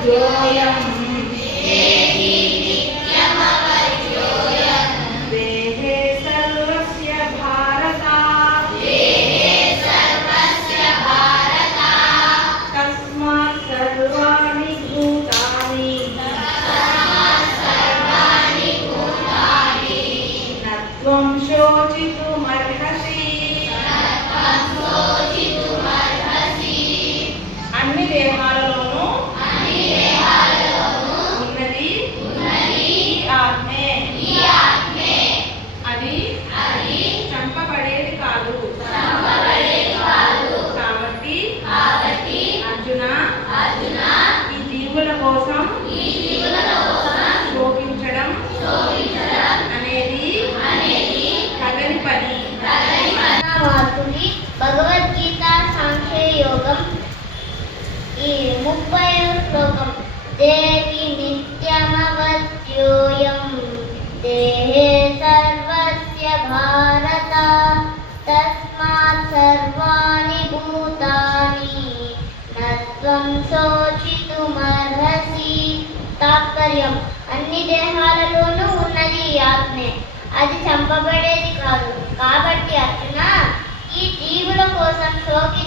नित्यमवध्योऽयम् देहे सर्वस्य भारत तस्मात् सर्वाणि भूतानि न त्वं शोचितुमर्हसि అన్ని దేహాలలోనూ ఉన్నది ఈ ఆత్మే అది చంపబడేది కాదు కాబట్టి అర్జున ఈ జీవుల కోసం శోకించడం అనేది కగని పని. భగవద్గీత సాంఖ్య యోగం ఈ 30వ శ్లోకం. దేహి నిత్యమవధ్యోయం దేహే సర్వస్య భారత తస్మాత్ సర్వాణి భూతాని న త్వం శోచితుమర్హసి. తాత్పర్యం: అన్ని దేహాలలోనూ ఉన్నది ఈ ఆత్మే, అది చంపబడేది కాదు. కాబట్టి అర్జున, ఈ జీవుల కోసం శోకి